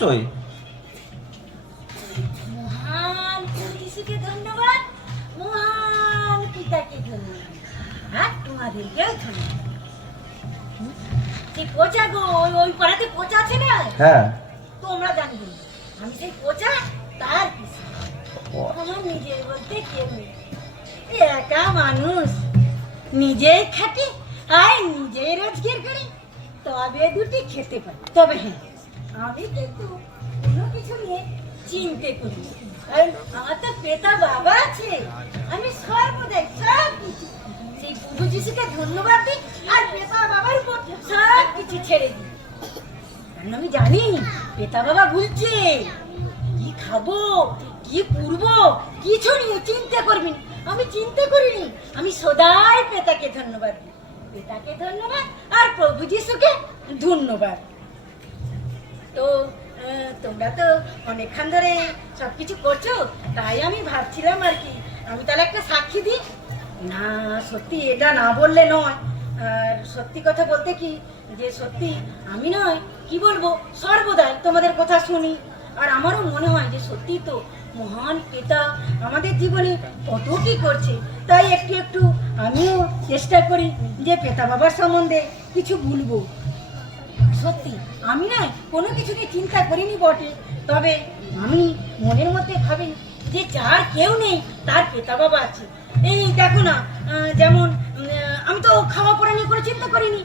অবশ্যই। মহান যিশুকে ধন্যবাদ, মহান পিতাকে ধন্যবাদ, আর তোমাদেরকেও ধন্যবাদ। সেই পচা গো, ওই পাড়াতে পচা আছে না? হ্যাঁ, তোমরা জানবে আমি সেই পচা তার পিসি। আমার নিজের বলতে কেউ নেই, একা মানুষ, নিজেই খাটি আর নিজেই রোজগার করি, তবে দুটি খেতে পারি। তবে হ্যাঁ, আমি কিন্তু কোনো কিছু নিয়ে চিন্তা করি, কারণ আমার তো পেতা বাবা আছে। আমি সর্বদাই সব কিছু সেই প্রভু যিশুকে ধন্যবাদ দিই আর পেতা বাবার উপর সব কিছু ছেড়ে দিই, কারণ আমি জানি পেতা বাবা বলছে কি খাবো কি করবো কিছু নিয়ে চিন্তা করবি না। আমি চিন্তা করিনি, আমি সদাই পেতাকে ধন্যবাদ দিই, পেতাকে ধন্যবাদ আর প্রভু যিশুকে ধন্যবাদ। তো তোমরা তো অনেকক্ষণ ধরে সবকিছু করছো, তাই আমি ভাবছিলাম আর কি আমি তাহলে একটা সাক্ষী দিই। না সত্যি এটা না বললে নয়, আর সত্যি কথা বলতে কি যে সত্যি আমি নয় কি বলবো সর্বদাই তোমাদের কথা শুনি, আর আমারও মনে হয় যে সত্যি তো মহান পিতা আমাদের জীবনে কত কি করছে, তাই একটু একটু আমিও চেষ্টা করি যে পিতা বাবার সম্বন্ধে কিছু বলবো। সত্যি আমি না কোনো কিছু নিয়ে চিন্তা করিনি বটে, তবে আমি মনের মধ্যে ভাবি যে যার কেউ নেই তার পিতা বাবা আছে। এই দেখো না, যেমন আমি তো খাওয়া পড়া নিয়ে কোনো চিন্তা করিনি।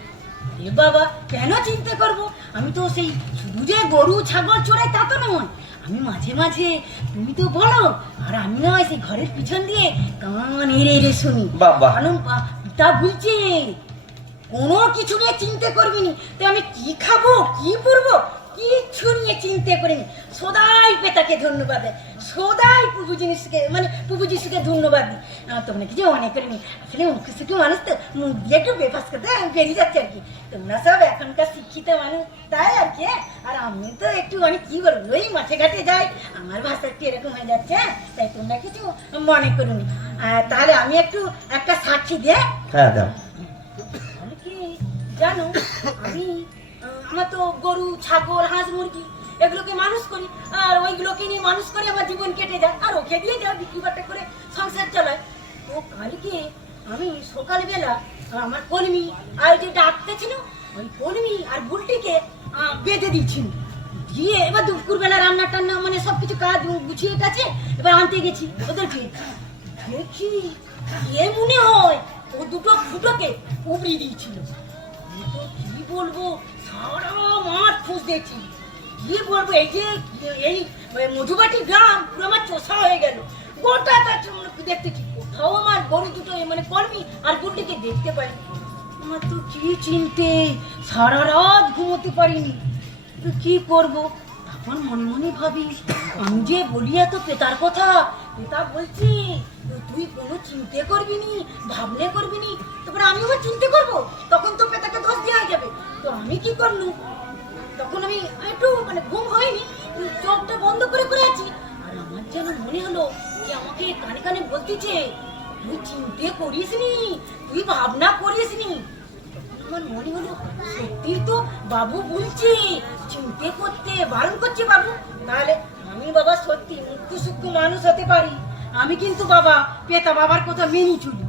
এ বাবা কেন চিন্তা করব, আমি তো সেই শুধু যে গরু ছাগল চড়াই তা তো নয়, আমি মাঝে মাঝে তুমি তো বলো আর আমি নয় সেই ঘরের পিছন দিয়ে কান এড়ে এড়ে শুনি। বাবা কারণ তা বলছে কোনো কিছু নিয়ে চিন্তা করবি নি, তো আমি কি খাবো কি পরবো কিচ্ছু নিয়ে চিন্তা করিনি, সদাই পেতাকে ধন্যবাদ দেয়, সদাই প্রভু যিশুকে মানে প্রভু যিশুকে ধন্যবাদ দিই। তোমরা কিছু মনে করিনি, আসলে মুখ সুখী মানুষ তো মুখ দিয়ে একটু বেফাস করতে বেরিয়ে যাচ্ছে আর কি। তোমরা সব এখনকার শিক্ষিত মানুষ তাই আর কি, আর আমি তো একটু মানে কি বলবো ওই মাঠে ঘাটে যাই, আমার ভাষা একটু এরকম হয়ে যাচ্ছে, তাই তোমরা কিছু মনে করুনি। তাহলে আমি একটু একটা সাক্ষী দিয়ে। হ্যাঁ দাও। জানো আমি আমার তো গরু ছাগল হাঁস মুরগি এগুলোকে মানুষ করি, আর ওইগুলোকে নিয়ে মানুষ করে আমার জীবন কেটে যায়, আর ওকে দিয়ে যায় বিক্রি বাট্টা করে সংসার চালায়। তো কালকে আমি সকালবেলা আমার কলমি আর যে ডাকতে ছিল ওই কলমি আর বুলটিকে বেঁধে দিচ্ছিল, দিয়ে এবার দুপুরবেলা রান্না টান্না মানে সবকিছু কাজ গুছিয়ে গেছে, এবার আনতে গেছি ওদেরকে, দেখি এ মনে হয় ও দুটো ফুটোকে উবড়িয়ে দিয়েছিল। কি বলবো সারা মাঠ খুঁজতেছি, কি বলবো এই যে এই মধুবাটি গ্রাম পুরো আমার চোষা হয়ে গেল, গোটা দেখতেছি কোথাও আমার গরু দুটো মানে কর্মী আর গুটিকে দেখতে পাইনি। আমার তো কি চিনতে সারা রাত ঘুমোতে পারিনি, তো কি করবো তখন মনে মনে ভাবি আমি যে বলি এত পেতার কথা, পেতা বলছি তুই কোনো চিন্তা করবি নি ভাবলে করবি নি, তারপরে আমি আবার চিন্তা করবো তখন তো পেতাকে দোষ দেওয়া যাবে। তো আমি কি করলু, তখন আমি একটু মানে ঘুম হয়নি, চোখটা বন্ধ করে করে আছি, আর আমার যেন মনে হলো যে আমাকে কানে কানে বলতেছে তুই চিন্তা করিস নি তুই ভাবনা করিস নি। আমার মনে হলো সত্যি তো বাবু বলছি চিন্তা করতে বারণ করছে বাবু, তাহলে আমি বাবা সত্যি মুখ্য সূক্ষ্ম মানুষ হতে পারি। আমি কিন্তু বাবা পেতা বাবার কথা মেনে চলি,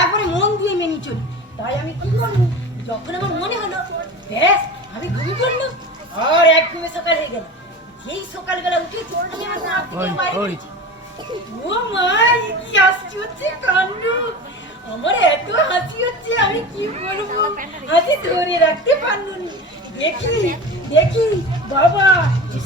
একবারে মন দিয়ে মেনে চলি। তাই আমি কি করলাম, যখন আমার মনে হলো ব্যাস আমি ঘুমিয়ে পড়লাম, আর এক ঘুমে সকাল হয়ে গেল। যেই সকালবেলা উঠে আমি আমার ঘর থেকে বাইরে গেছি, ও মা কি হাসি হচ্ছে কাণ্ড, আমার এত হাসি হচ্ছে আমি কি বলবো, হাসি ধরে রাখতে পারলুনি। দেখি দেখি বাবা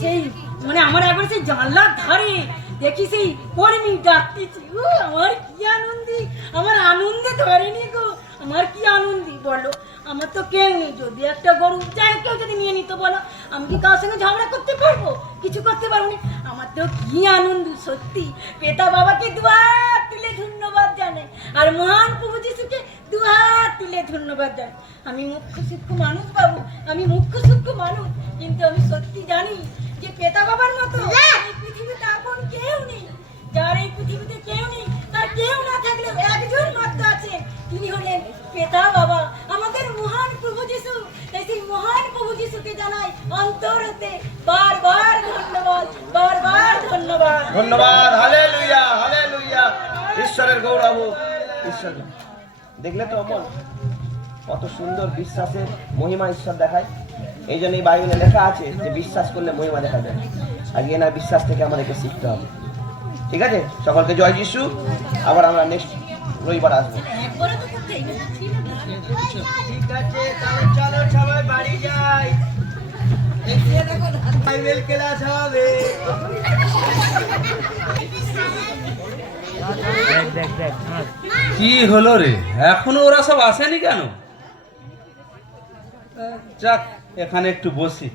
সেই মানে আমার একবার সেই জানলার ধারে দেখি সেই কর্মী ডাকতেছি, ও আমার কি আনন্দি, আমার আনন্দে ধরেনি গো, আমার কি আনন্দি বলো। আমার তো কেউ নেই, যদি একটা গরু যাই কেউ যদি নিয়ে নিত বলো আমি কি কার সঙ্গে ঝগড়া করতে পারবো, কিছু করতে পারবো না। আমার তো কি আনন্দ, সত্যি পেতা বাবাকে দুহাত তুলে ধন্যবাদ জানাই, আর মহান প্রভু যিশুকে দুহাত তুলে ধন্যবাদ জানাই। আমি মুখ্য সূক্ষ্ম মানুষ বাবু, আমি মুখ্য সূক্ষ্ম মানুষ, কিন্তু আমি সত্যি জানি যে পেতা বাবার মতো এই পৃথিবীতে আপন কেউ নেই, যার এই পৃথিবীতে কেউ নেই, তার কেউ না থাকলেও একজন মাত্র আছেন, তিনি হলেন পেতা বাবা আমাদের মহান প্রভু যিশু। তাই সেই মহান প্রভু যিশুকে জানাই অন্তর হতে বারবার ধন্যবাদ। Hallelujah, hallelujah. ঈশ্বরের গৌরব। ঈশ্বর দেখলে তো অমল, কত সুন্দর বিশ্বাসের মহিমা ঈশ্বর দেখায়। এই জন্য এই বাইবেলে লেখা আছে যে বিশ্বাস করলে মহিমা দেখা যায়। আগে না বিশ্বাস থেকে আমাদেরকে শিখতে হবে। ঠিক আছে, সকলকে জয় যিশু। আবার আমরা নেক্সট রবিবার আসবো। ঠিক আছে, তাহলে চলো সবাই বাড়ি যাই। বাইবেল ক্লাস হবে। কি হলো রে, এখনো ওরা সব আসেনি কেন? যাক, এখানে একটু বসি।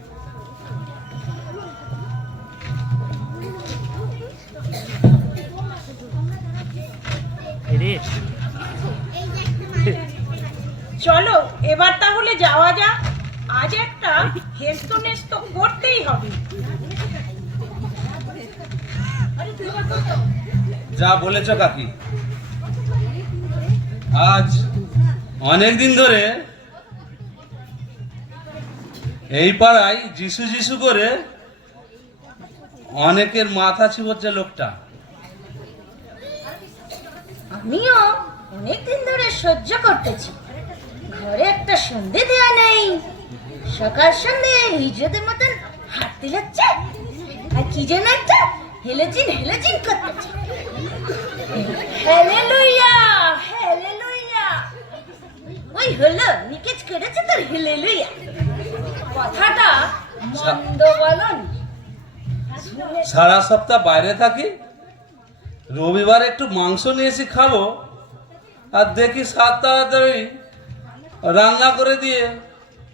চলো এবার তাহলে যাওয়া যাক। আজ একটা হেস্ত নেস্ত করতেই হবে। যা বলেছ কাকি, আজ অনেক দিন ধরে এই পাড়ায় যিশু যিশু করে অনেকের মাথা চিবোচ্ছে লোকটা। আমিও অনেকদিন ধরে সহ্য করতেছি। ঘরে একটা সন্ধে দেয়া নেই, সকাল সন্ধে হিজড়াদের মতন হাঁটতে যাচ্ছে, আর কি যেন একটা হেলেজিন হেলেজিন করতেছে। হেলেলুয়া, হেলেলুয়া। ওই হলো নিকেজ করেছে তোর হেলেলুয়া। কথাটা মন্দ বলনি। সারা সপ্তাহ বাইরে থাকি, রবিবার একটু মাংস নিয়ে এসে খাবো, আর দেখি 7 তাড়াতাড়ি রান্না করে দিয়ে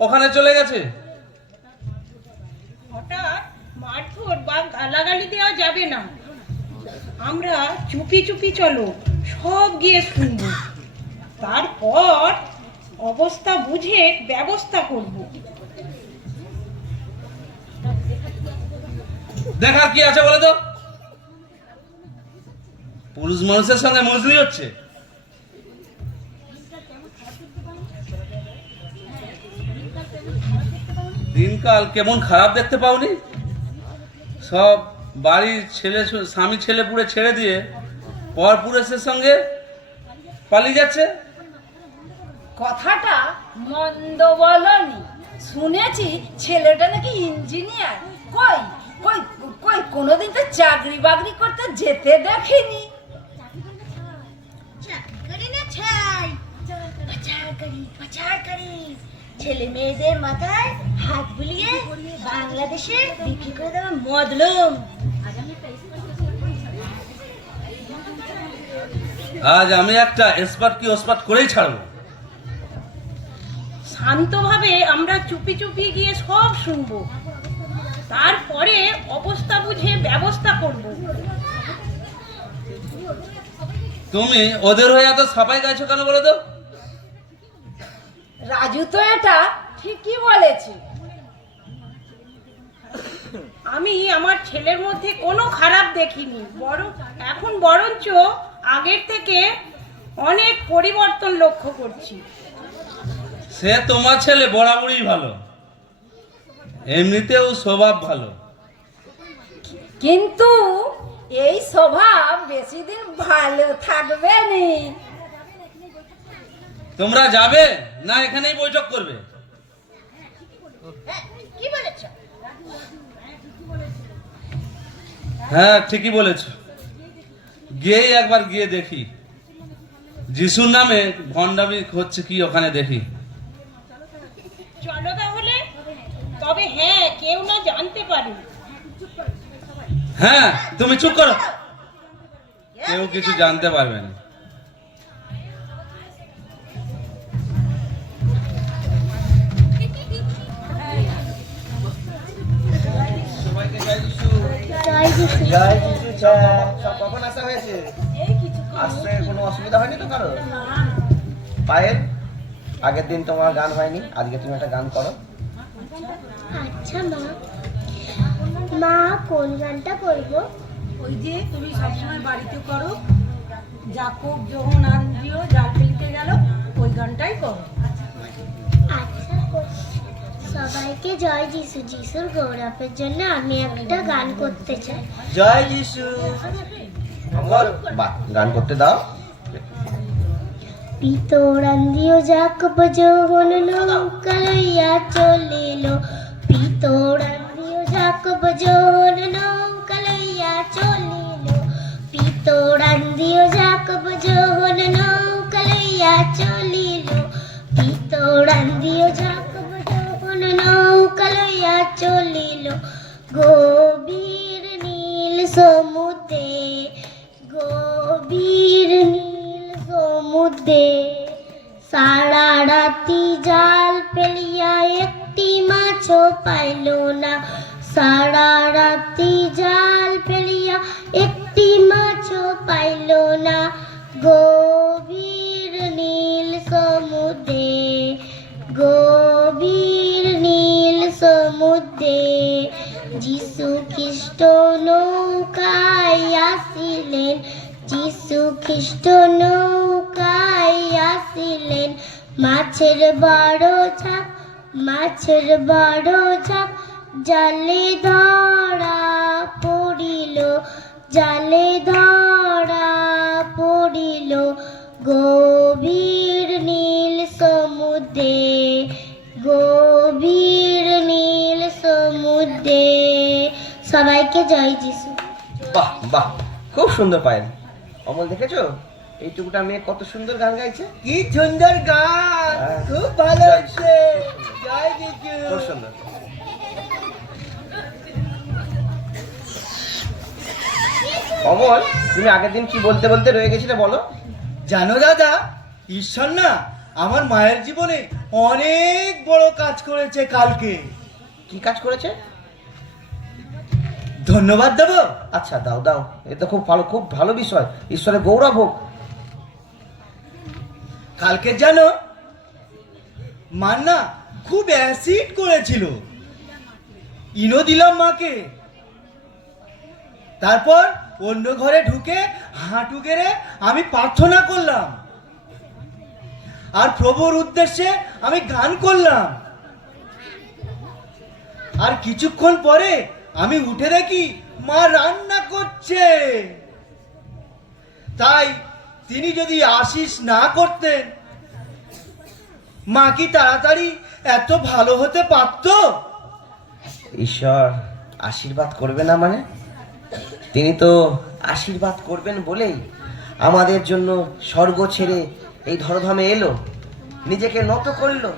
ওখানে চলে গেছে। হঠাৎ মারধর বা গালাগালি দেওয়া যাবে না। আমরা চুপি চুপি চলো, সব গিয়ে শুনবো, তারপর অবস্থা বুঝে ব্যবস্থা করব। দেখার কি আছে বলে তো? পুরুষ মানুষের সঙ্গে মজলি হচ্ছে। দিনকাল কেমন খারাপ দেখতে পাওনি? সব বাড়ির ছেলে স্বামী ছেলে পুড়ে ছেড়ে দিয়ে পর পুরুষের সঙ্গে পালিয়ে যাচ্ছে। কথাটা মন্দ বলনি। শুনেছি ছেলেটা নাকি ইঞ্জিনিয়ার। কই কই কই কোনোদিন তো চাকরি বাকরি করতে যেতে দেখিনি। ছেলে মেয়েদের মাথায় হাত বুলিয়ে বাংলাদেশে বিক্রি করে দেওয়া মদলুম। আজ আমি একটা এসপাট কি ওসপাট করেই ছাড়বো। শান্তভাবে আমরা চুপি চুপি গিয়ে সব শুনবো, তারপরে অবস্থা বুঝে ব্যবস্থা করব। তুমি ওদের হয়ে এত সাফাই গাইছো কেন বলো তো? রাজু তো এটা ঠিকই বলেছে। আমি আমার ছেলের মধ্যে কোনো খারাপ দেখিনি, এখন বরঞ্চ আগের থেকে অনেক পরিবর্তন লক্ষ্য করছি। সে তোমার ছেলে বরাবরই ভালো, এমনিতেও স্বভাব ভালো। কিন্তু এই স্বভাব বেশি দিন ভালো থাকবে না। তোমরা যাবে না এখানেই বৈঠক করবে? কি বলেছ? হ্যাঁ, ঠিকই বলেছ। গিয়েই একবার গিয়ে দেখি যিশুর নামে ভণ্ডামি হচ্ছে কি ওখানে দেখি। চলো তাহলে। তবে হ্যাঁ, কেউ না জানতে পারে। হ্যাঁ, তুমি চুপ করো, কেউ কিছু জানতে পারবে না। জয় যিশু। সব কখন আসা হয়েছে? আসতে কোনো অসুবিধা হয়নি তো কারো? পায়েল, আগের দিন তোমার গান হয়নি, আজকে তুমি একটা গান করো। আচ্ছা মা, মা কোন গানটা করবো? ওই যে তুমি সবসময় বাড়িতে করো, যাকব যখন আন্দ্রিয় জাল ফেলতে গেল, ওই গানটাই করো। আচ্ছা করছি। সবাইকে জয় যিশু। যিশুর গৌরবের জন্য আমি একটা গান করতে চাই। জয় যিশু। অমল বাহ, গান করতে দাও। পিতরান্দিও যাকব যৌবন নৌকা লইয়া চলিল, পিতরান্দিও যাকব যৌবন নৌকা লইয়া চলিল, পিতরান্দিও যাকব যৌবন নৌকা লইয়া চলিল, পিতরান্দিও যাকব যৌবন নৌকা লইয়া চলিল, গভীর নীল সমুদ্রে, গভীর নীল সমুদ্রে, সারা রাতি জাল ফেলিয়া একটি মাছও পাইল না, সারা রাতি জাল ফেলিয়া একটি মাছও পাইল না, গভীর নীল সমুদ্রে, গভীর নীল সমুদ্রে, যিশু খ্রিস্ট নৌকায় আসিলেন, যিশু খ্রিস্ট নৌকায় আসিলেন, মাছের বড় ঝাঁক, মাছের বড় ঝাঁক জালে ধরা পড়িল, জালে ধরা পড়িল, গভীর নীল সমুদ্রে, গভীর নীল সমুদ্রে। সবাইকে জয় যিশু। বাহ বাহ, খুব সুন্দর পায়েল। অমল দেখেছো এইটুকুটা মেয়ে কত সুন্দর গান গাইছে। কি সুন্দর গান, হ্যাঁ। খুব ভালো হচ্ছে। জয় যিশু। খুব সুন্দর। অমল, তুমি আগের দিন কি বলতে বলতে রয়ে গেছিলে বলো। জানো দাদা, ঈশ্বর না আমার মায়ের জীবনে অনেক বড় কাজ করেছে কালকে। কি কাজ করেছে? ধন্যবাদ দেবো? আচ্ছা দাও দাও, এ তো খুব ভালো, খুব ভালো বিষয়। ঈশ্বরের গৌরব হোক। কালকে জানো মা না খুব অ্যাসিড করেছিল, ইনো দিলাম মাকে, তারপর অন্য ঘরে ঢুকে হাঁটু গেড়ে আমি প্রার্থনা করলাম আর প্রভুর উদ্দেশ্যে আমি গান করলাম। আর কিছুক্ষণ পরে আমি উঠে দেখি মা রান্না করছে। তাই তিনি যদি আশিস না করতেন, মা কি তাড়াতাড়ি এত ভালো হতে পারতো? ঈশ্বর আশীর্বাদ করবে না মানে? তিনি তো আশীর্বাদ করবেন বলেই আমাদের জন্য স্বর্গ ছেড়ে এই ধরাধামে এলো, নিজেকে নত করলো,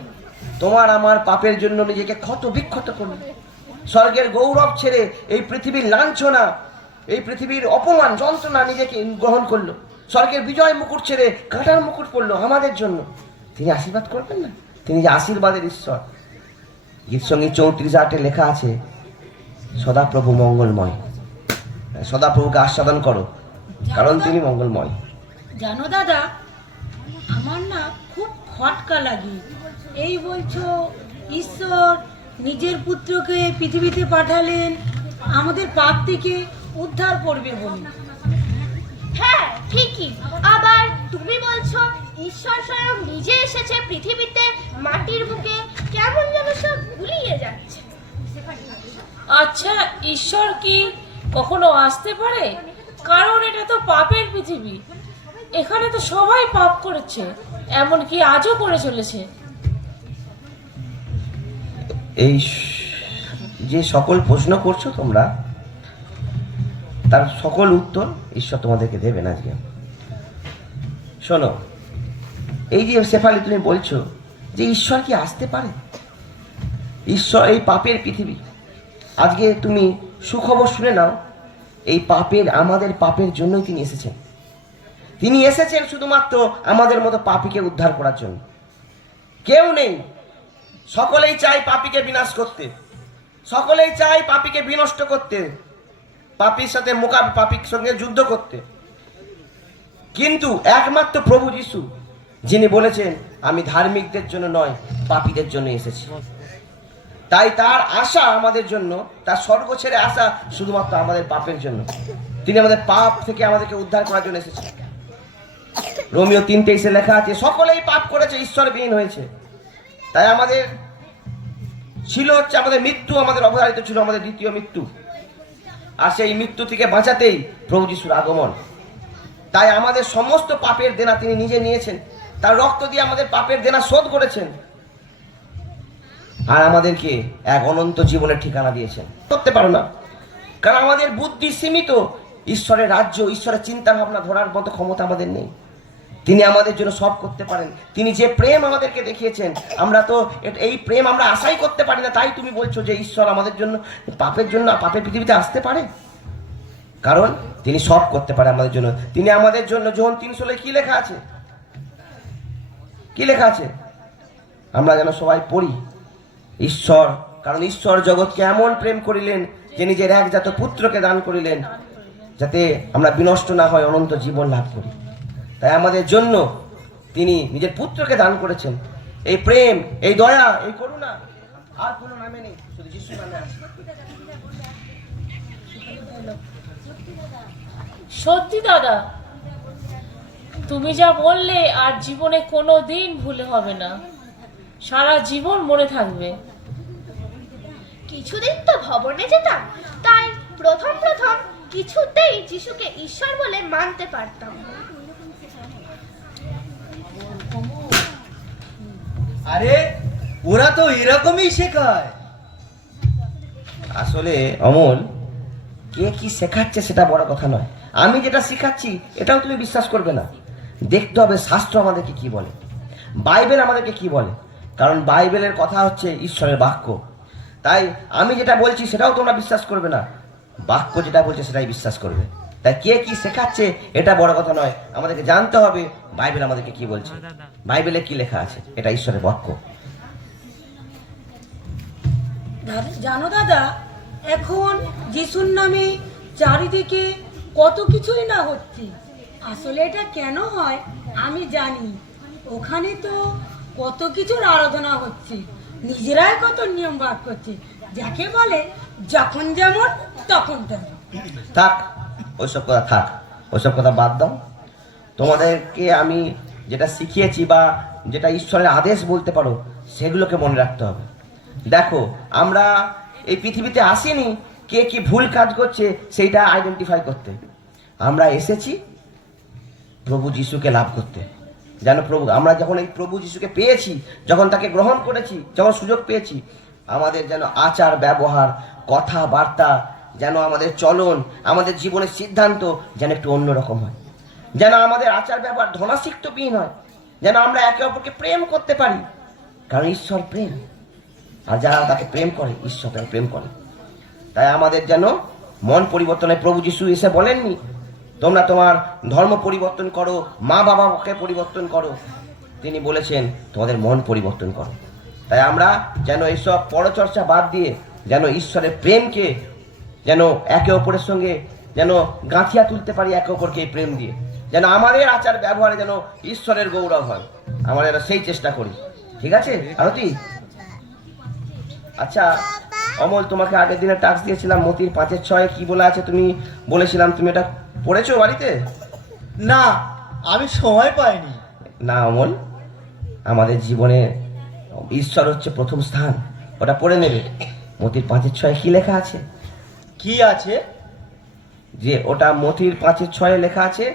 তোমার আমার পাপের জন্য নিজেকে ক্ষত বিক্ষত করলো, স্বর্গের গৌরব ছেড়ে এই পৃথিবীর লাঞ্ছনা, এই পৃথিবীর অপমান যন্ত্রণা নিজেকে গ্রহণ করলো, স্বর্গের বিজয় মুকুট ছেড়ে কাঁটার মুকুট পড়লো আমাদের জন্য। তিনি আশীর্বাদ করবেন না? তিনি যে আশীর্বাদের ঈশ্বর। গীতসঙ্গীত 34:8 লেখা আছে, সদাপ্রভু মঙ্গলময়। সদাপ্রভুকে আস্বাদন করো, কারণ তিনি মঙ্গলময়। জানো দাদা, আমার না খুব খটকা লাগে। এই বলছো ঈশ্বর নিজের পুত্রকে পৃথিবীতে পাঠালেন আমাদের পাপ থেকে উদ্ধার করবে বলে। হ্যাঁ ঠিকই, আবার তুমি বলছো ঈশ্বর স্বয়ং নিজে এসেছে পৃথিবীতে মাটির বুকে, কেমন যেন সব গুলিয়ে যাচ্ছে। আচ্ছা, ঈশ্বর কি কখনো আসতে পারে? কারণ এটা তো পাপের পৃথিবী, এখানে তো সবাই পাপ করেছে, এমনকি আজও করে চলেছে। এই যে সকল প্রশ্ন করছো তোমরা, তার সকল উত্তর ঈশ্বর তোমাদেরকে দেবেন আজকে। শোনো, এই যে শেফালি তুমি বলছো যে ঈশ্বর কি আসতে পারে, ঈশ্বর এই পাপের পৃথিবী, আজকে তুমি সুখবর শুনে নাও, এই পাপের, আমাদের পাপের জন্যই তিনি এসেছেন। তিনি এসেছেন শুধুমাত্র আমাদের মতো পাপীকে উদ্ধার করার জন্য। কেউ নেই, সকলেই চায় পাপীকে বিনাশ করতে, সকলেই চায় পাপীকে বিনষ্ট করতে, পাপীর সাথে পাপীর সঙ্গে যুদ্ধ করতে। কিন্তু একমাত্র প্রভু যিশু, যিনি বলেছেন আমি ধার্মিকদের জন্য নয় পাপীদের জন্য এসেছি। তাই তার আশা আমাদের জন্য, তার স্বর্গ ছেড়ে আসা শুধুমাত্র আমাদের পাপের জন্য। তিনি আমাদের পাপ থেকে আমাদেরকে উদ্ধার করার জন্য এসেছেন। রোমিও 3:23 লেখা আছে, সকলেই পাপ করেছে, ঈশ্বর বিহীন হয়েছে। তাই আমাদের ছিল হচ্ছে আমাদের মৃত্যু, আমাদের অবধারিত ছিল আমাদের দ্বিতীয় মৃত্যু। আর সেই মৃত্যু থেকে বাঁচাতেই প্রভু যিশুর আগমন। তাই আমাদের সমস্ত পাপের দেনা তিনি নিজে নিয়েছেন, তার রক্ত দিয়ে আমাদের পাপের দেনা শোধ করেছেন, আর আমাদেরকে এক অনন্ত জীবনের ঠিকানা দিয়েছেন। করতে পারো না, কারণ আমাদের বুদ্ধি সীমিত। ঈশ্বরের রাজ্য, ঈশ্বরের চিন্তা ভাবনা ধরার মতো ক্ষমতা আমাদের নেই। তিনি আমাদের জন্য সব করতে পারেন। তিনি যে প্রেম আমাদেরকে দেখিয়েছেন, আমরা তো এই প্রেম আমরা আশাই করতে পারি না। তাই তুমি বলছো যে ঈশ্বর আমাদের জন্য পাপের পৃথিবীতে আসতে পারে, কারণ তিনি সব করতে পারে আমাদের জন্য। তিনি আমাদের জন্য যোহন 3:16 কি লেখা আছে? কি লেখা আছে আমরা যেন সবাই পড়ি। ঈশ্বর, কারণ ঈশ্বর জগৎকে এমন প্রেম করিলেন যে নিজের একজাত পুত্রকে দান করিলেন, যাতে আমরা বিনষ্ট না হয়, অনন্ত জীবন লাভ করি। তাই আমাদের জন্য তিনি নিজের পুত্রকে দান করেছেন। এই প্রেম, এই দয়া, এই করুণা আর কোনো নামে নেই, শুধু যিশু নামে আছে। সত্যি দাদা, তুমি যা বললে আর জীবনে কোনো দিন ভুলে হবে না, সারা জীবন মনে থাকবে। কিছুদিন তো ভবনে যেতাম, তাই প্রথম কিছুতেই যিশুকে ঈশ্বর বলে মানতে পারতাম না। আরে ওরা তো এরকমই শেখায়। আসলে অমল, কে কি শেখাচ্ছে সেটা বড় কথা নয়। আমি যেটা শিখাচ্ছি এটাও তুমি বিশ্বাস করবে না। দেখতে হবে শাস্ত্র আমাদেরকে কি বলে, বাইবেল আমাদেরকে কি বলে, কারণ বাইবেলের কথা হচ্ছে ঈশ্বরের বাক্য। তাই আমি যেটা বলছি সেটাও তোমরা বিশ্বাস করবে না, বাক্য যেটা বলছে সেটাই বিশ্বাস করবে। তাই কে কি শেখাচ্ছে এটা বড় কথা নয়, আমাদেরকে জানতে হবে বাইবেল আমাদেরকে কি বলছে, বাইবেলে কি লেখা আছে, এটা ঈশ্বরের বাক্য। জানো দাদা, এখন যিশুর নামে চারিদিকে কত কিছুই না হচ্ছে। আসলে এটা কেন হয় আমি জানি। ওখানে তো কত কিছুর আরাধনা হচ্ছে, নিজেরাই কত নিয়ম ভাগ করছে, যাকে বলে যখন যেমন তখন তেমন। থাক, ওইসব কথা থাক, ওইসব কথা বাদ দাও। তোমাদেরকে আমি যেটা শিখিয়েছি বা যেটা ঈশ্বরের আদেশ বলতে পারো, সেগুলোকে মনে রাখতে হবে। দেখো, আমরা এই পৃথিবীতে আসিনি কে কি ভুল কাজ করছে সেইটা আইডেন্টিফাই করতে। আমরা এসেছি প্রভু যিশুকে লাভ করতে। যেন আমরা যখন এই প্রভু যিশুকে পেয়েছি, যখন তাকে গ্রহণ করেছি, যখন সুযোগ পেয়েছি, আমাদের যেন আচার ব্যবহার, কথাবার্তা, যেন আমাদের চলন, আমাদের জীবনের সিদ্ধান্ত যেন একটু অন্যরকম হয়। যেন আমাদের আচার ব্যবহার ধনাসক্তবিহীন হয়, যেন আমরা একে অপরকে প্রেম করতে পারি, কারণ ঈশ্বর প্রেম। আর যারা তাকে প্রেম করে, ঈশ্বর তাকে প্রেম করে। তাই আমাদের যেন মন পরিবর্তনের, প্রভু যিশু এসে বলেননি তোমরা তোমার ধর্ম পরিবর্তন করো, মা বাবাকে পরিবর্তন করো, তিনি বলেছেন তোমাদের মন পরিবর্তন করো। তাই আমরা যেন এইসব পরচর্চা বাদ দিয়ে যেন ঈশ্বরের প্রেমকে যেন একে অপরের সঙ্গে যেন গাঁথিয়া তুলতে পারি, একে অপরকে এই প্রেম দিয়ে, যেন আমাদের আচার ব্যবহারে যেন ঈশ্বরের গৌরব হয়, আমরা যেন সেই চেষ্টা করি। ঠিক আছে আরতি? আচ্ছা অমল, তোমাকে আগের দিনে টাস্ক দিয়েছিলাম মতির 5-6 কি বলা আছে, তুমি বলেছিলাম তুমি এটা পড়েছো বাড়িতে? না, আমি সময় পাইনি। না অমল, আমাদের জীবনে ঈশ্বর হচ্ছে প্রথম স্থান, ওটা পড়ে নেবে। মতির 5-6 কি লেখা আছে? কি আছে? যে ওটা মতির 5-6 লেখা আছে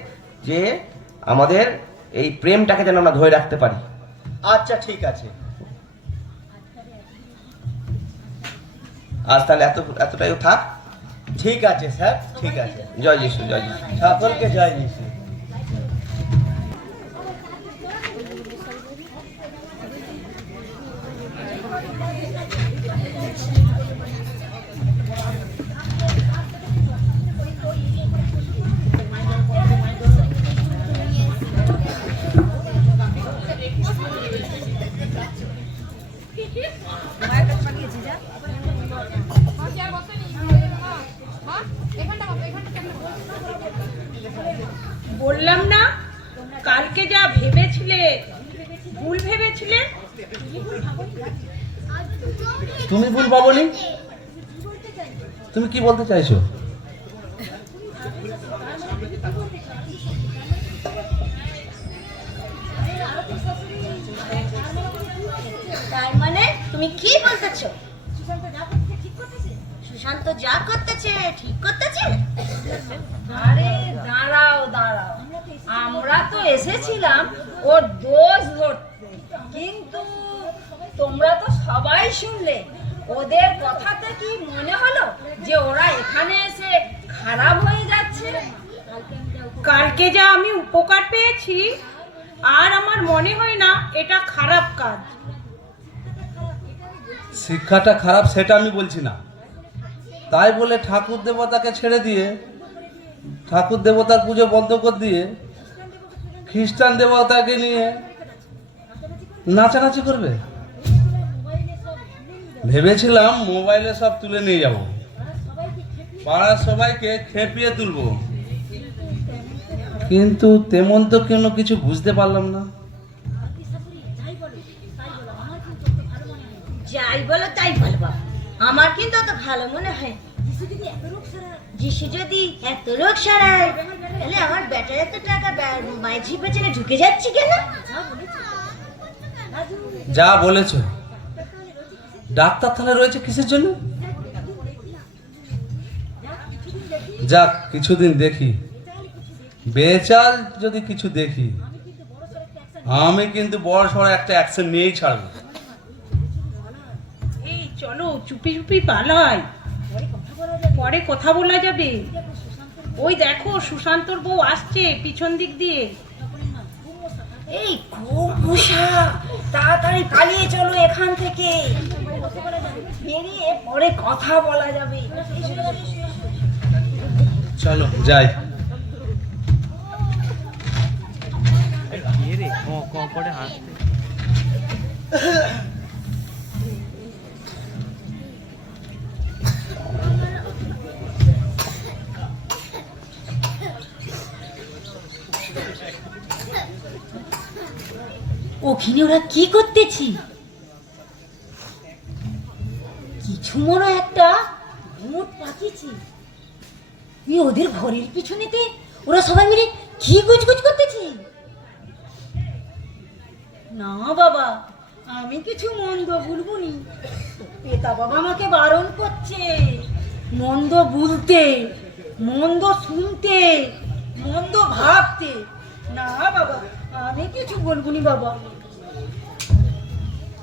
যে আমাদের এই প্রেমটাকে যেন আমরা ধরে রাখতে পারি। আচ্ছা ঠিক আছে। আজ তাহলে এতটাই থাক। ঠিক আছে স্যার, ঠিক আছে। জয় যিশু, জয় যিশু। সকলকে জয় যিশু। বললাম না কালকে যা ভেবেছিলে ভুল ভেবেছিলে। তুমি ভুল ভাবনি, তুমি কি বলতে চাইছো? তার মানে তুমি কি বলতেছো তো যা করতেছে ঠিক করতেছে? আরে দাঁড়াও দাঁড়াও, আমরা তো এসেছিলাম ওর দোষ ধরতে, কিন্তু তোমরা তো সবাই শুনলে। ওদের কথাতে কি মনে হলো যে ওরা এখানে এসে খারাপ হয়ে যাচ্ছে? কালকে যা আমি উপকার পেয়েছি, আর আমার মনে হয় না এটা খারাপ কাজ। শিক্ষাটা খারাপ সেটা আমি বলছি না, তাই বলে ঠাকুর দেবতাকে ছেড়ে দিয়ে, ঠাকুর দেবতার পুজো বন্ধ করে দিয়ে খ্রিস্টান দেবতাকে নিয়ে নাচানাচি করবে। ভেবেছিলাম মোবাইলে সব তুলে নিয়ে যাব, পাড়ার সবাইকে খেপিয়ে তুলবো, কিন্তু তেমন তো কোনো কিছু বুঝতে পারলাম না। যাই বলো তাই বলো বাবা, আমার কিন্তু অত ভালো মনে হয়। যিশু যদি এত রোগ সারায়, তাহলে আমার বেটার এত টাকা মাঝি পেছনে ঢুকে যাচ্ছে কেন? যা বলেছ, ডাক্তার তাহলে রয়েছে কিসের জন্য? যাক, কিছুদিন দেখি, বেচাল যদি কিছু দেখি, আমি কিন্তু বড় সড় একটা অ্যাকশন নিয়েই ছাড়বো। এই চলো চুপি চুপি পালাই, পরে কথা বলা যাবে। ওই দেখো সুশান্তর বউ আসছে পিছন দিক দিয়ে। এই খুব মশা, তাড়াতাড়ি পালিয়ে চলো এখান থেকে, বেরিয়ে পরে কথা বলা যাবে। চলো যাই। ওখানে ওরা কি করতেছি? কিছু মনে হয় একটা ভূত পাকিয়েছে। ওদের ঘরের পিছনেতে ওরা সবাই মিলে কি গুজগুজ করতেছে? না বাবা, আমি কিছু মন্দ বলবনি। পেতা বাবা আমাকে বারণ করছে মন্দ বলতে, মন্দ শুনতে, মন্দ ভাবতে। না বাবা, আমি কিছু বলবনি বাবা।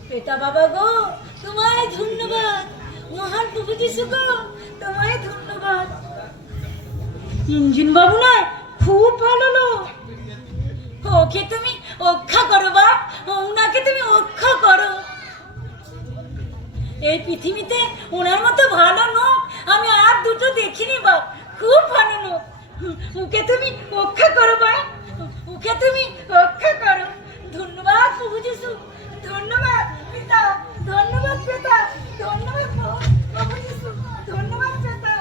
পেতা বাবা গো, তোমায় ধন্যবাদ। মহান প্রভু যিশু গো, তোমায় ধন্যবাদ। ইঞ্জিন বাবু না খুব ভালো লোক, ওকে তুমি রক্ষা করো বাপ, ওনাকে তুমি রক্ষা করো। এই পৃথিবীতে ওনার মতো ভালো লোক আমি আর দুটো দেখিনি বাপ, খুব ভালো লোক। ওকে তুমি রক্ষা করো বাপ, ওকে তুমি রক্ষা করো। ধন্যবাদ প্রভু যিশু, ধন্যবাদ পিতা, ধন্যবাদ পিতা, ধন্যবাদ প্রভু যিশু, ধন্যবাদ পিতা।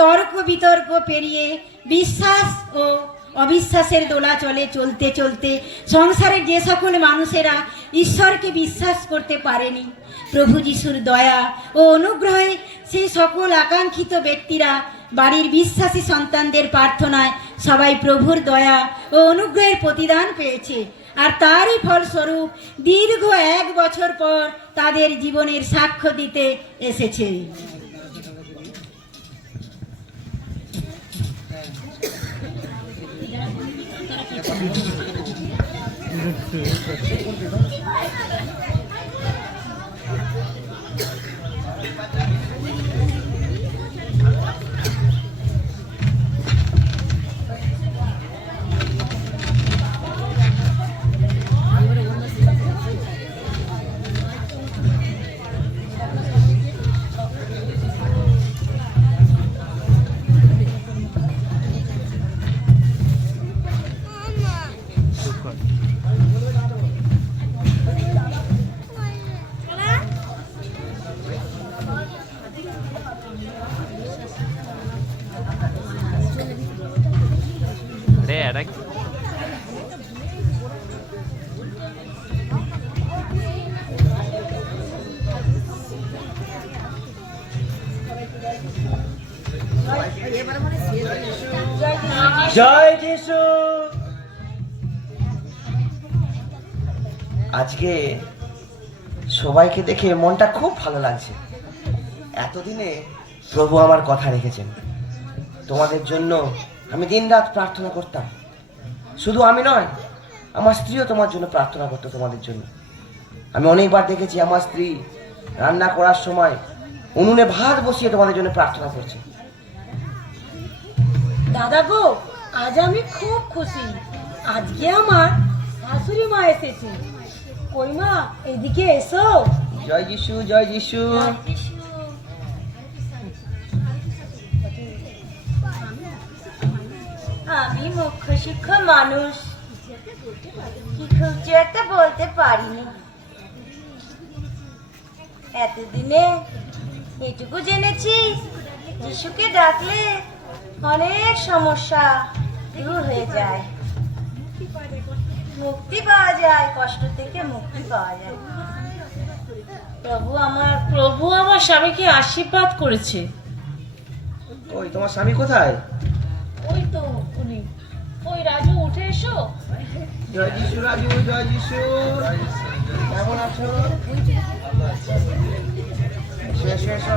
তর্ক বিতর্ক পেরিয়ে বিশ্বাস ও অবিশ্বাসের দোলাচলে চলতে চলতে সংসারের যে সকল মানুষেরা ঈশ্বরকে বিশ্বাস করতে পারেনি, প্রভু যিশুর দয়া ও অনুগ্রহে সেই সকল আকাঙ্ক্ষিত ব্যক্তিরা বাড়ির বিশ্বাসী সন্তানদের প্রার্থনায় সবাই প্রভুর দয়া ও অনুগ্রহের প্রতিদান পেয়েছে। আর তারই ফলস্বরূপ দীর্ঘ 1 বছর পর তাদের জীবনের সাক্ষ্য দিতে এসেছে। জয় যিশু। আজকে সবাইকে দেখে মনটা খুব ভালো লাগছে। এতদিনে প্রভু আমার কথা রেখেছেন। তোমাদের জন্য আমি দিনরাত প্রার্থনা করতাম। শুধু আমি নয়, আমার স্ত্রীও তোমার জন্য প্রার্থনা করতো, তোমাদের জন্য। আমি অনেকবার দেখেছি আমার স্ত্রী রান্না করার সময় উনুনে ভাত বসিয়ে তোমাদের জন্য প্রার্থনা করছে। দাদা গো, আজ আমি খুব খুশি। আজকে আমার শাশুড়ি মা এসেছে। কই মা, এদিকে এসো। জয় যিশু, জয় যিশু। আমি মুখ্য শিক্ষক মানুষ, কি খুঁজছে একটা বলতে পারিনি। এতদিনে এটুকু জেনেছি, যিশুকে ডাকলে অনেক সমস্যা দূর হয়ে যায়, মুক্তি পাওয়া যায়, কষ্ট থেকে মুক্তি পাওয়া যায়। প্রভু আমার স্বামীকে আশীর্বাদ করেছে। ওই তোমার স্বামী কোথায়? ওই তো উনি। ওই রাজু, উঠে এসো। জয় যিশু রাজু, জয় যিশু। কেমন আছো? এসো, এসো, এসো।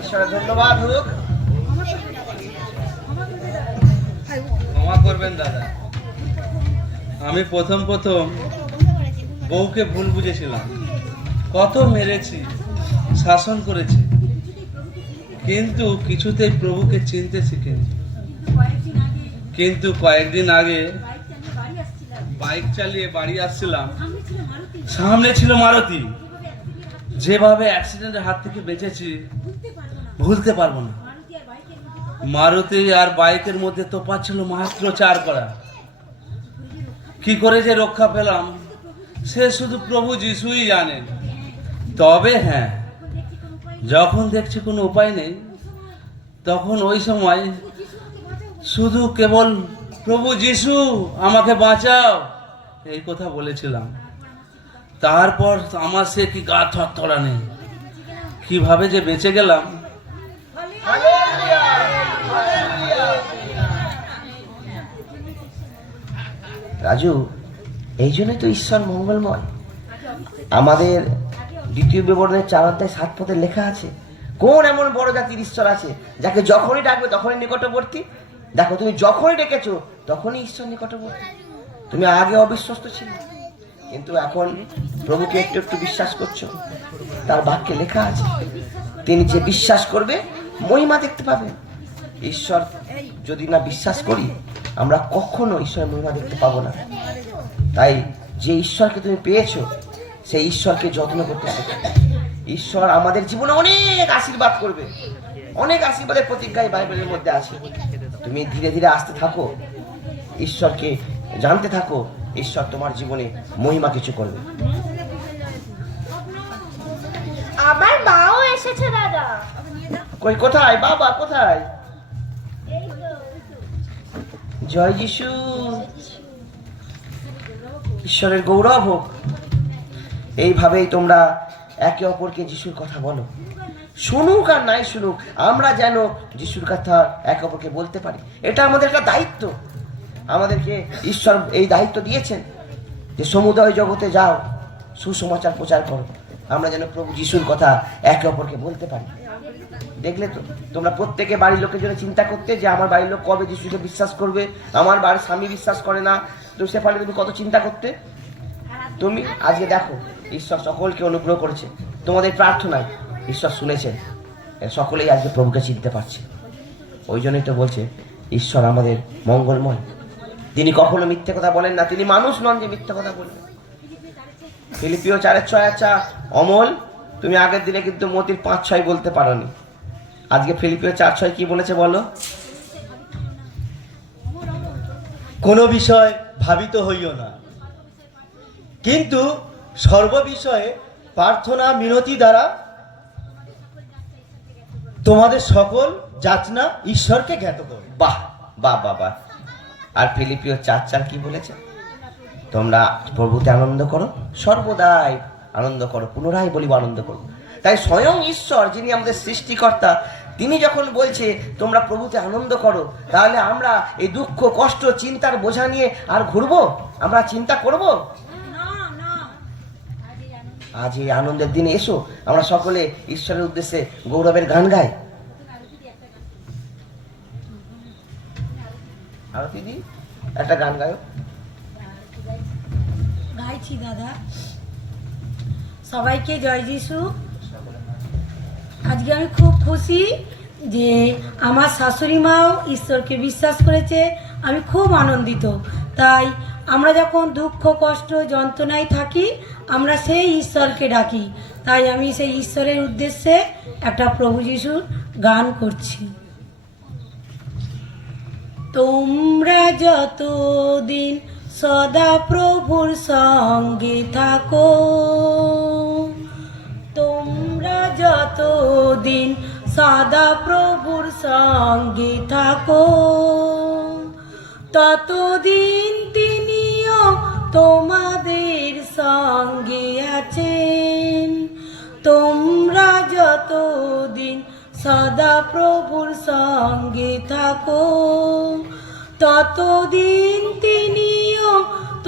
ঈশ্বরের ধন্যবাদ হোক। ক্ষমা করবেন দাদা, আমি প্রথম বউকে ভুল বুঝেছিলাম। কত মেরেছি, শাসন করেছি, কিন্তু কিছুতেই প্রভুকে চিনতে শিখিনি। কিন্তু কয়েকদিন আগে বাইক চালিয়ে বাড়ি আসছিলাম, সামনে ছিল মারুতি। যেভাবে অ্যাক্সিডেন্টের হাত থেকে বেঁচেছি ভুলতে পারবো না। মারুতি আর বাইকের মধ্যে তোফাৎ ছিল মাত্র 4 কড়া। কি করে যে রক্ষা পেলাম সে শুধু প্রভু যিশুই জানেন। তবে হ্যাঁ, যখন দেখছি কোনো উপায় নেই, তখন ওই সময় শুধু কেবল প্রভু যিশু আমাকে বাঁচাও এই কথা বলেছিলাম। তারপর আমার সে কি গা থরথরা নেই, কিভাবে যে বেঁচে গেলাম। রাজু, এই জন্যই তো ঈশ্বর মঙ্গলময়। আমাদের 2 বিবরণের 4-7 পদে লেখা আছে, কোন এমন বড় জাতির ঈশ্বর আছে যাকে যখনই ডাকবে তখনই নিকটবর্তী। দেখো, তুমি যখনই ডেকেছো তখনই ঈশ্বর নিকটবর্তী। তুমি আগে অবিশ্বস্ত ছিলে, কিন্তু এখন প্রভুকে একটু একটু বিশ্বাস করছো। তার বাক্যে লেখা আছে, তিনি যে বিশ্বাস করবে মহিমা দেখতে পাবে। ঈশ্বর যদি না বিশ্বাস করি, আমরা কখনো ঈশ্বরের মহিমা দেখতে পাবো না। তাই যে ঈশ্বরকে তুমি পেয়েছো, সেই ঈশ্বরকে যত্ন করতে হবে। ঈশ্বর আমাদের জীবনে অনেক আশীর্বাদ করবে, অনেক আশীর্বাদের প্রতিজ্ঞায় বাইবেলের মধ্যে আছে। তুমি ধীরে ধীরে আসতে থাকো, ঈশ্বরকে জানতে থাকো, ঈশ্বর তোমার জীবনে মহিমা কিছু করবে। আমার মাও এসেছে দাদা। কই, কোথায় বাবা, কোথায়? জয় যিশু, ঈশ্বরের গৌরব হোক। এইভাবেই তোমরা একে অপরকে যিশুর কথা বলো, শুনুক আর নাই শুনুক, আমরা যেন যিশুর কথা একে অপরকে বলতে পারি। এটা আমাদের একটা দায়িত্ব। আমাদেরকে ঈশ্বর এই দায়িত্ব দিয়েছেন যে সমুদয় জগতে যাও, সুসমাচার প্রচার করো। আমরা যেন প্রভু যিশুর কথা একে অপরকে বলতে পারি। দেখলে তো, তোমরা প্রত্যেকে বাড়ির লোকের জন্য চিন্তা করতে যে আমার বাড়ির লোক কবে যিশুকে বিশ্বাস করবে, আমার বাড়ির স্বামী বিশ্বাস করে না, তো সে ফলে তুমি কত চিন্তা করতে। তুমি আজকে দেখো, ঈশ্বর সকলকে অনুগ্রহ করেছে, তোমাদের প্রার্থনায় ঈশ্বর শুনেছেন, সকলেই আজকে প্রভুকে চিনতে পারছে। ওই জন্যই তো বলছে ঈশ্বর আমাদের মঙ্গলময়। তিনি কখনো মিথ্যে কথা বলেন না, তিনি মানুষ নন যে মিথ্যে কথা বলবেন। ফিলিপিও 4:6। আচ্ছা অমল, তুমি আগের দিনে কিন্তু মতির 5-6 বলতে পারোনি। আজকে ফিলিপিও 4:6 কি বলেছে বলো? কোনো বিষয় ভাবিত হইও না, কিন্তু সর্ববিষয়ে প্রার্থনা মিনতি দ্বারা তোমাদের সকল যাচনা ঈশ্বরকে জ্ঞাত করো। বাহ বাহ বাহ বাহ। আর ফিলিপিও 4:4 কি বলেছে? তোমরা প্রভুতে আনন্দ করো, সর্বদাই আনন্দ করো, পুনরায় বলিব আনন্দ করো। তাই স্বয়ং ঈশ্বর, যিনি আমাদের সৃষ্টিকর্তা, তিনি যখন বলছে তোমরা প্রভুতে আনন্দ করো, তাহলে আমরা এই দুঃখ কষ্ট চিন্তার বোঝা নিয়ে আর ঘুরবো? আমরা চিন্তা করব? আজ এই আনন্দের দিনে এসো আমরা সকলে ঈশ্বরের উদ্দেশ্যে গৌরবের গান গাই। আরতি দি একটা গান গায়ো। গাইছি দাদা। সবাইকে জয় যিশু। আজকে আমি খুব খুশি যে আমার শাশুড়ি মাও ঈশ্বরকে বিশ্বাস করেছে, আমি খুব আনন্দিত। তাই আমরা যখন দুঃখ কষ্ট যন্ত্রণায় থাকি আমরা সেই ঈশ্বরকে ডাকি। তাই আমি সেই ঈশ্বরের উদ্দেশ্যে একটা প্রভু যিশুর গান করছি। তোমরা যতদিন সদা প্রভুর সঙ্গে থাকো, তোমরা যতদিন সদা প্রভুর সঙ্গে থাকো, ততদিন তিনিও তোমাদের সঙ্গে আছেন। তোমরা যতদিন সদা প্রভুর সঙ্গে থাকো, ততদিন তিনিও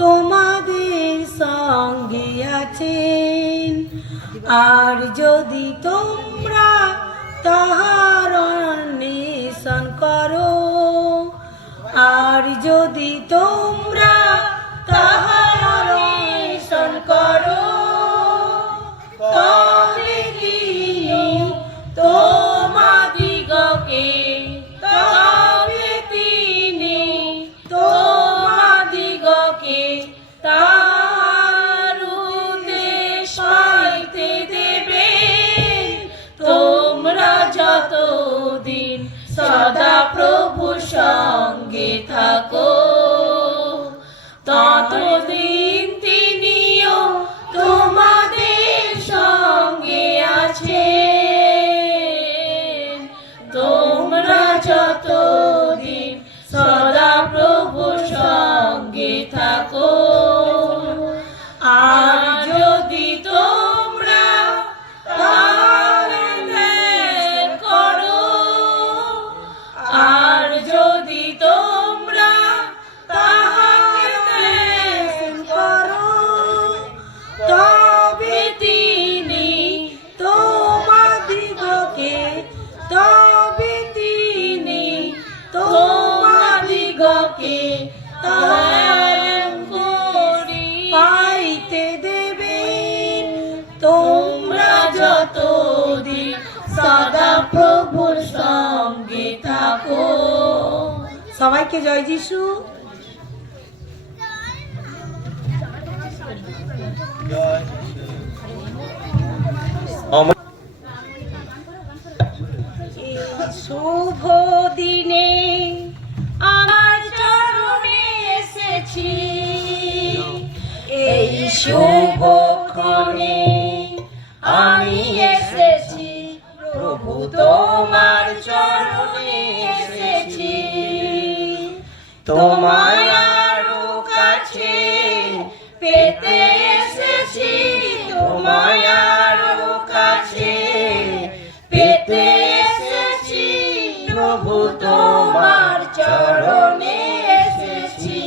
তোমাদের সঙ্গে আছেন। আর যদি তোমরা তাহার অন্বেষণ করো, আর যদি তোমরা তাহার অন্বেষণ করো, তবে তিনি তোমাদিগকে, তবে তিনি তোমাদিগকে তার উদ্দেশ পাইতে দেবেন। তোমরা যতদিন সদা প্রভুর সঙ্গে থাকো, ততদিন তিনিও তোমাদের সঙ্গে আছেন। তোমরা যতদিন সদা প্রভুর সঙ্গে থাকো, আর যদি তোমরা তার ধ্যান করো, আর যদি তোমরা তাহার ধ্যান করো, তবে তিনি তোমাদিগকে, তবে তিনি তোমাদিগকে ধ্যান করি পাইতে দেবেন। তোমরা যতদিন সদা প্রভুর সঙ্গে থাকো। সবাইকে জয় যিশু। শুভ দিনে আমার চরণে এসেছি, এই শুভ ক্ষণে আমি এসেছি, প্রভু তোমার চরণে এসেছি। তোমায় আরো কাছে পেতে এসেছি, তোমায় আরো কাছে পেতে এসেছি, প্রভু তোমার চরণে এসেছি।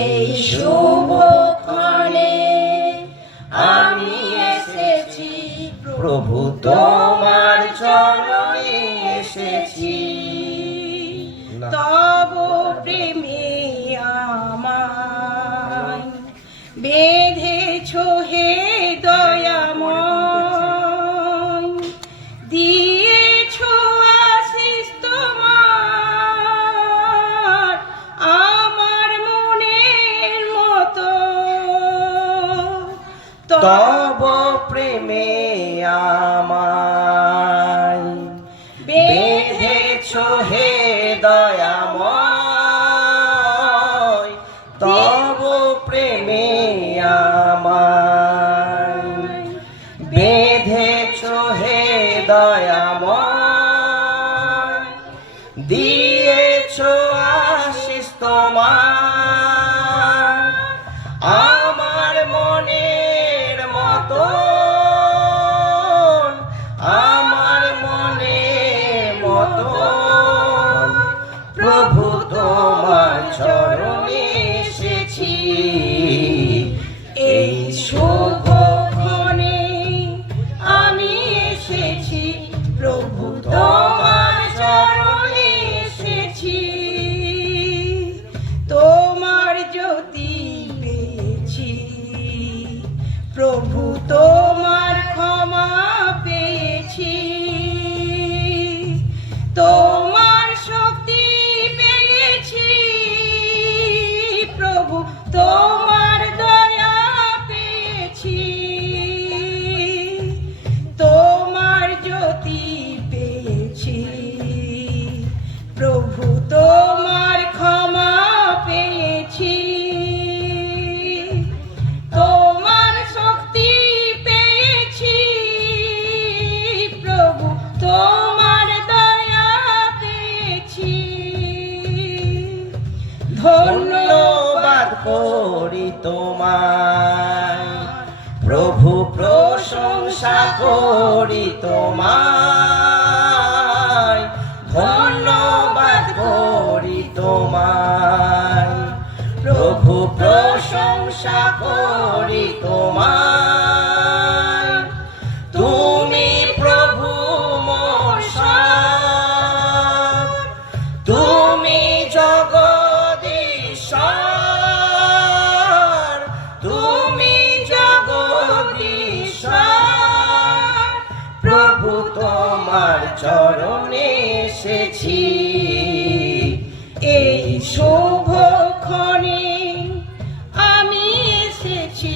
এই শুভ ক্ষণে আমি এসেছি, প্রভু তোমার চরণে এসেছি। তব প্রেমে আমায় বেঁধেছ হে দয়াময়, দিয়েছ আশিস তোমার আমার মনের মতো। তব প্রেমে আমায় বেঁধেছ হে দয়াময়, তব প্রেমে আমায় বেঁধেছ হে দয়াময়, দিয়েছ আশিস তোমার আমার মনের মতো, আমার মনের মতো। প্রভু তোমার চরণে এসেছি, এই শুভ প্রশংসা করি তোমায়, ধন্যবাদ করি তোমায় প্রভু, প্রশংসা করি তোমায়। তুমি প্রভু মোর সব, তুমি জগদীশ্বর, তুমি জগদীশ্বর প্রভু, তোমার চরণে এসেছি এই শুভক্ষণে আমি এসেছি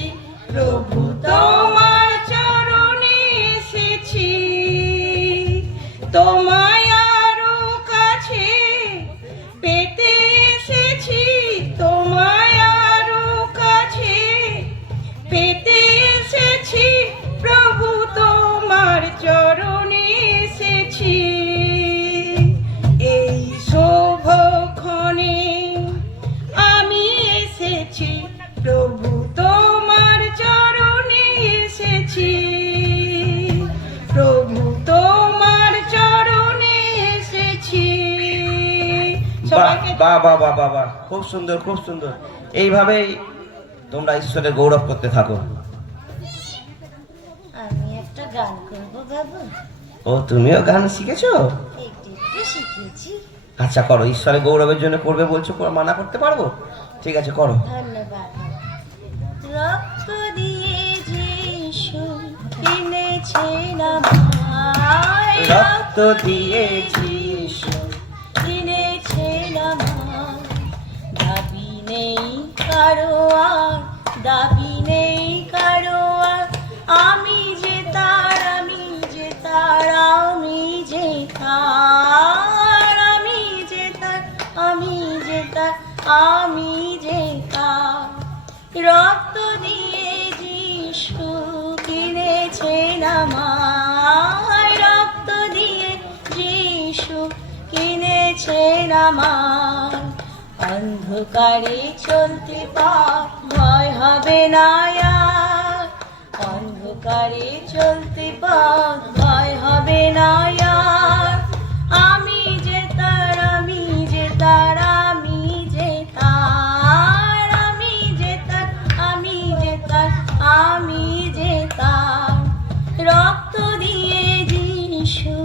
প্রভু, তোমার চরণে এসেছি। তোমায় আরো কাছে পেতে এসেছি, তোমায় আরো কাছে পেতে এসেছি প্রভু, তোমার চরণে এসেছি এই শুভক্ষণে আমি এসেছি প্রভু, তোমার চরণে এসেছি প্রভু, তোমার চরণে এসেছি। বাহ বাহ বাহ বাহ বাহ, খুব সুন্দর, খুব সুন্দর। এইভাবেই তোমরা ঈশ্বরের গৌরব করতে থাকো। আমি একটা গান করবো বাবু। ও, তুমিও গান শিখেছো? একটু একটু শিখেছি। আচ্ছা করো, ঈশ্বরের গৌরবের জন্য করবে বলছো, মানা করতে পারবো? ঠিক আছে করো। ধন্যবাদ। রক্ত দিয়ে যিশু কিনেছেন আমায়, রক্ত দিয়ে যিশু কিনেছেন আমায়। দাবি নেই কারো আর, দাবি নেই কারো আর, আমি যে তার, আমি যে তার, আমি যে তার, আমি যে তার, আমি যে তার, আমি যে তার। রক্ত দিয়ে যিশু কিনেছেন আমায়, রক্ত দিয়ে যিশু কিনেছেন আমায়। অন্ধকারে চলতে পার, ভয় হবে না আর, অন্ধকারে চলতে পার, ভয় হবে না আর। আমি যে তার, আমি যে তার, আমি যে তার, আমি যে তার, আমি যে তার, আমি যে তার। রক্ত দিয়ে যিশু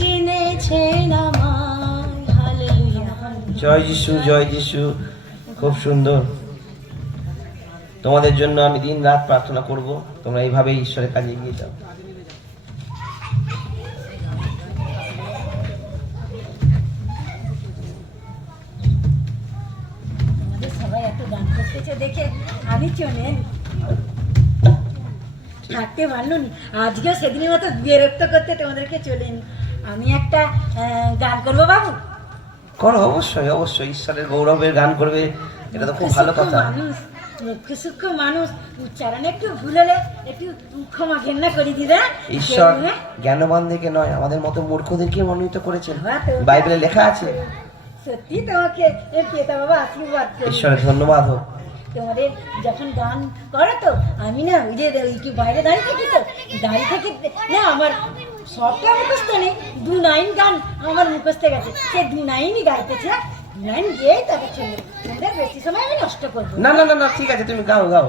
কিনেছেন আমায়। হালেলুয়া। জয় যিশু, জয় যিশু, খুব সুন্দর। তোমাদের জন্য আমি দিন রাত প্রার্থনা করব, তোমরা এইভাবে ঈশ্বরের কাজে এগিয়ে যাও। ঠিক সবাই এত গান করতেছে দেখে আমি চলে থাকতে পারলো নি। আজকেও সেদিনের মতো বিরক্ত করতে তোমাদেরকে চলে এলি। আমি একটা গান করবো বাবু। করো, অবশ্যই অবশ্যই, ঈশ্বরের গৌরবের গান করবে, এটা তো খুব ভালো কথা। মানুষ, মুখ্য সূক্ষ্ম মানুষ, উচ্চারণে একটু ভুল হলে একটু ক্ষমা ঘেন্না করে দিবে। ঈশ্বর জ্ঞানবান দিকে নয়, আমাদের মতো মূর্খদেরকে মনোনীত করেছেন, বাইবেলে লেখা আছে। সত্যি তোমাকে পেতা বাবা আশীর্বাদ করি। ঈশ্বরের ধন্যবাদ হোক। তোমাদের যখন গান করো তো আমি না ওই যে কি বাইরে দাঁড়িয়ে থাকি, তো দাঁড়িয়ে থেকে না আমার সবটা মুখস্থ নেই, 2 লাইন গান আমার মুখস্থ গেছে, সে 2 লাইনই গাইতেছে, 2 লাইন গিয়েই তাকে চলে। তোমাদের বেশি সময় আমি নষ্ট করবো না না না না, ঠিক আছে, তুমি গাও গাও।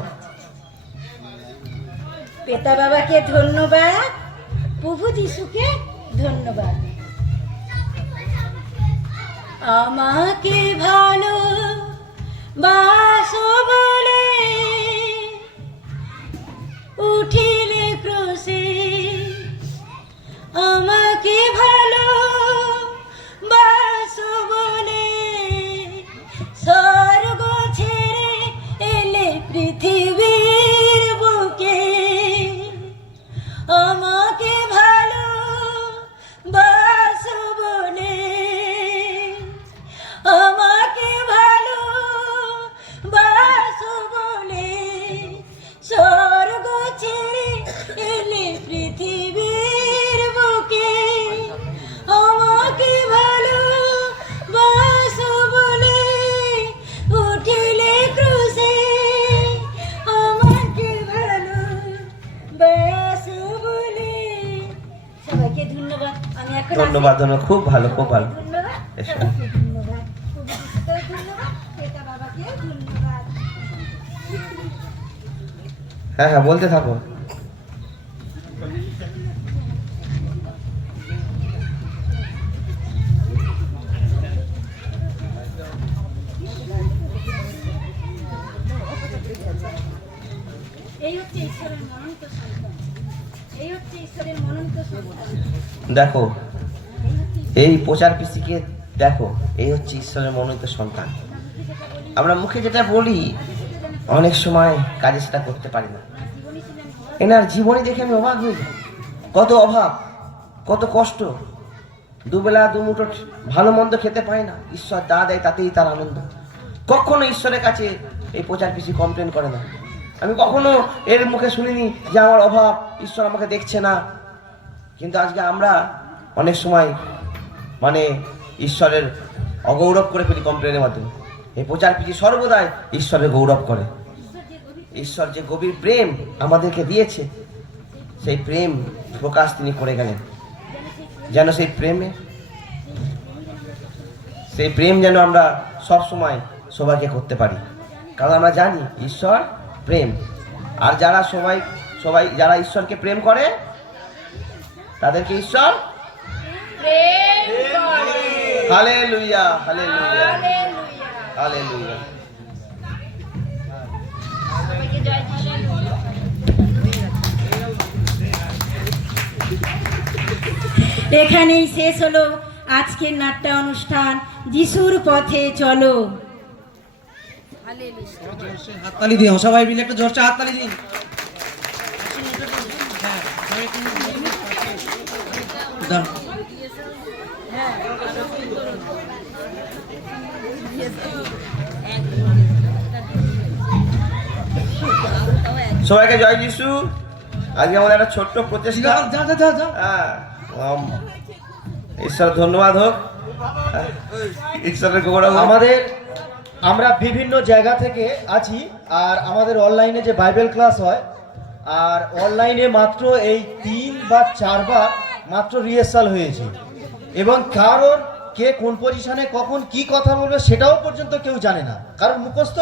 পেতা বাবাকে ধন্যবাদ, প্রভু যিশুকে ধন্যবাদ। আমাকে ভালো বাসো বলে উঠিলে ক্রুশে, আমাকে ভালো বাসো বলে স্বর্গ ছেড়ে এলে পৃথিবীর বুকে, আমাকে ভালো বাসো বলে, আমাকে ভালো বাসো বলে স্বর্গ ছেড়ে এলে পৃথিবী এখন ধন্যবাদ ধন্যবাদ, খুব ভালো খুব ভালো। ধন্যবাদ এসো। ধন্যবাদ ধন্যবাদ এটা বাবাকে ধন্যবাদ। হ্যাঁ হ্যাঁ বলতে থাকো। এই হচ্ছে ঈশ্বরের মনোনীত সন্তান, এই হচ্ছে ঈশ্বরের মনোনীত সন্তান। দেখো এই প্রচার পিসিকে দেখো, এই হচ্ছে ঈশ্বরের মনোনীত সন্তান। আমরা মুখে যেটা বলি অনেক সময় কাজে সেটা করতে পারি না। এনার জীবনী দেখে আমি অবাক হই, কত অভাব, কত কষ্ট, দুবেলা দুমুঠো ভালো মন্দ খেতে পায় না, ঈশ্বর যা দেয় তাতেই তার আনন্দ। কখনো ঈশ্বরের কাছে এই প্রচার পিসি কমপ্লেন করে না। আমি কখনো এর মুখে শুনিনি যে আমার অভাব, ঈশ্বর আমাকে দেখছে না। কিন্তু আজকে আমরা অনেক সময় মানে ঈশ্বরের অগৌরব করে ফেলি কমপ্লেনের মাধ্যমে। এই প্রচার পিসি সর্বদাই ঈশ্বরের গৌরব করে। ঈশ্বর যে গভীর প্রেম আমাদেরকে দিয়েছে, সেই প্রেম প্রকাশ তিনি করে গেলেন, যেন সেই প্রেম যেন আমরা সব সময় সবাইকে করতে পারি। কারণ আমরা জানি ঈশ্বর প্রেম, আর যারা যারা ঈশ্বরকে প্রেম করে তাদেরকে ঈশ্বর হালেলুয়া হালেলুয়া হালেলুয়া। এখানেই শেষ হলো আজকের নাট্য অনুষ্ঠান যিশুর পথে চলো। হাততালি দিও সবাই মিলে, একটা জোরসে হাততালি দিন। দাঁড়াও। সবাইকে জয় যিশু। আজকে আমাদের একটা ছোট্ট প্রচেষ্টা। যা যা যা যা। হ্যাঁ, ঈশ্বর ধন্যবাদ হোক, ঈশ্বরের গৌরব হোক। আমরা বিভিন্ন জায়গা থেকে আছি, আর আমাদের অনলাইনে যে বাইবেল ক্লাস হয়, আর অনলাইনে মাত্র এই 3 বা 4 বার মাত্র রিহার্সাল হয়েছে, এবং কারোর কে কোন পজিশনে কখন কি কথা বলবে সেটাও পর্যন্ত কেউ জানে না, কারণ মুখস্থ